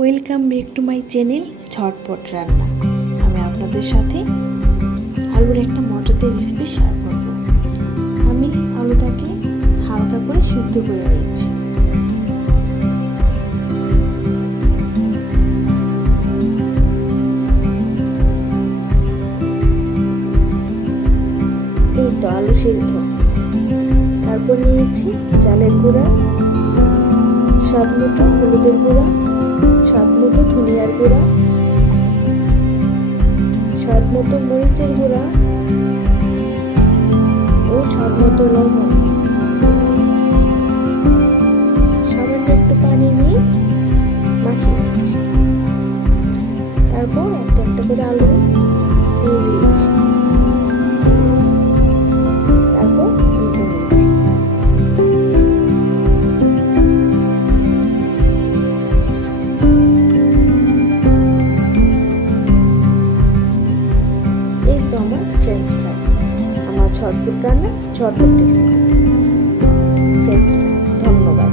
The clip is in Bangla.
Welcome back to my channel ঝটপট রান্না। আমি আপনাদের সাথে আলুর একটা মজাদার রেসিপি শেয়ার করব। আমি আলুটাকে হালকা করে সিদ্ধ করে নিয়েছি। এই তো আলু সিদ্ধ। তারপর নিয়েছি চালের গুঁড়া, স্বাদ মতো হলুদের গুঁড়া, স্বাদ মতো ধনিয়ার গুঁড়া, স্বাদ মতো মরিচের গুঁড়া ও স্বাদ মতো লবণ। সামান্য একটু পানি নিয়ে মাখিয়ে নিচ্ছি। তারপর একটা একটা করে আলু দিয়ে দিয়েছি। তারপর ভেজে নিচ্ছি। এই তো আমার ফ্রেঞ্চ ফ্রাই, আমার ঝটপট রান্না, ঝটপট রেসিপি ফ্রেঞ্চ ফ্রাই। ধন্যবাদ।